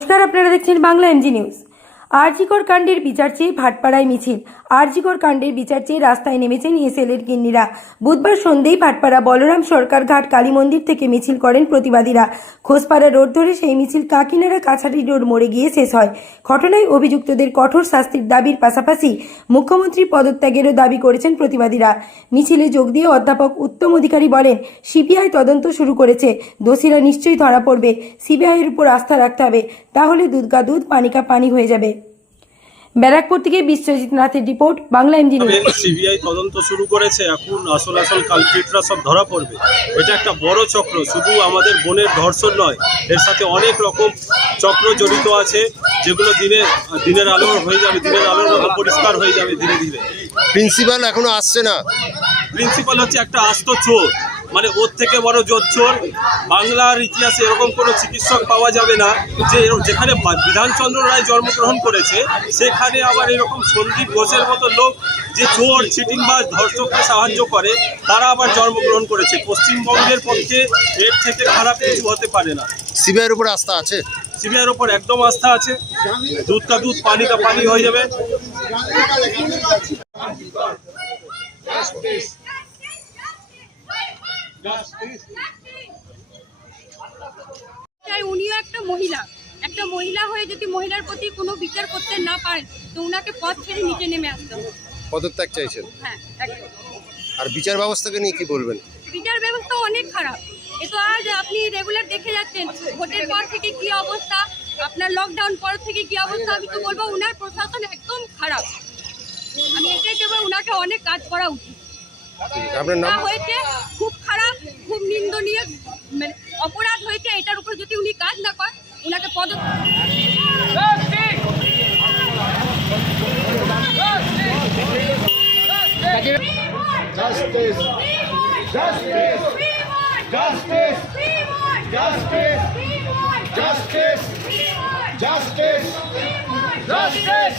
নমস্কার, আপনারা দেখছেন বাংলা এমজি নিউজ। আরজিকর কাণ্ডের বিচার চেয়ে ভাটপাড়ায় মিছিল। আরজিকর কাণ্ডের বিচার চেয়ে রাস্তায় নেমেছেন এসএলএর গিন্নিরা। বুধবার সন্ধ্যেই ভাটপাড়া বলরাম সরকার ঘাট কালী মন্দির থেকে মিছিল করেন প্রতিবাদীরা। খোসপাড়া রোড ধরে সেই মিছিল কাকিনাড়া কাছারি রোড মোড়ে গিয়ে শেষ হয়। ঘটনায় অভিযুক্তদের কঠোর শাস্তির দাবির পাশাপাশি মুখ্যমন্ত্রী পদত্যাগেরও দাবি করেছেন প্রতিবাদীরা। মিছিলে যোগ দিয়ে অধ্যাপক উত্তম অধিকারী বলেন, সিবিআই তদন্ত শুরু করেছে, দোষীরা নিশ্চয়ই ধরা পড়বে। সিবিআইয়ের উপর আস্থা রাখতে হবে, তাহলে দুধ কা দুধ পানি কা পানি হয়ে যাবে। ব্যারাকপুর থেকে বিশ্বজিৎ নাথের report, Bangla MG news. CBI তদন্ত শুরু করেছে, এখন আসল কালপ্রিটরা সব ধরা পড়বে। এটা একটা বড় চক্র, শুধু আমাদের বোনের ধর্ষণ নয়, এর সাথে অনেক রকম চক্র জড়িত আছে, যেগুলো দিনের আলো হয়ে যাবে, দিনের আলোর মতো পরিষ্কার হয়ে যাবে ধীরে ধীরে। প্রিন্সিপাল এখনো আসছে না। প্রিন্সিপাল হচ্ছে একটা আস্ত চোর, মানে ওর থেকে বড় জোচ্চোর বাংলার ইতিহাসে এরকম কোনো চিকিৎসক পাওয়া যাবে না যে যেখানে বিধানচন্দ্র রায় জন্মগ্রহণ করেছে সেখানে আবার এরকম সন্দীপ ঘোষের মতো লোক যে চোর চিটিংবাজ ধর্ষককে সাহায্য করে তারা আবার জন্মগ্রহণ করেছে। পশ্চিমবঙ্গের পক্ষে এর থেকে খারাপ কিছু হতে পারে না। সিবিআইয়ের উপর আস্থা আছে? সিবিআইয়ের উপর একদম আস্থা আছে, দুধ কা দুধ পানি কা পানি হয়ে যাবে। উনিও একটা মহিলা হয়ে যদি মহিলার প্রতি কোনো বিচার করতে না পারেন তো উনাকে পথ ছেড়ে নিচে নেমে আসতে হবে। পদত্যাগ চাইছেন? হ্যাঁ, একদম। আর বিচার ব্যবস্থাকে নিয়ে কি বলবেন? বিচার ব্যবস্থা অনেক খারাপ। এ তো আজ আপনি রেগুলার দেখে যাচ্ছেন, ভোটের পর থেকে কি অবস্থা, আপনার লকডাউন পর থেকে কি অবস্থা। আমি তো বলবো উনার প্রশাসন একদম খারাপ। আমি এটাই দেবো, উনাকে অনেক কাজ করা উচিত। আপনার নাম? হয়েছে খুব খারাপ, খুব নিন্দনীয় অপরাধ হয়েছে। এটার উপর যদি উনি কাজ না করেন উনাকে Justice!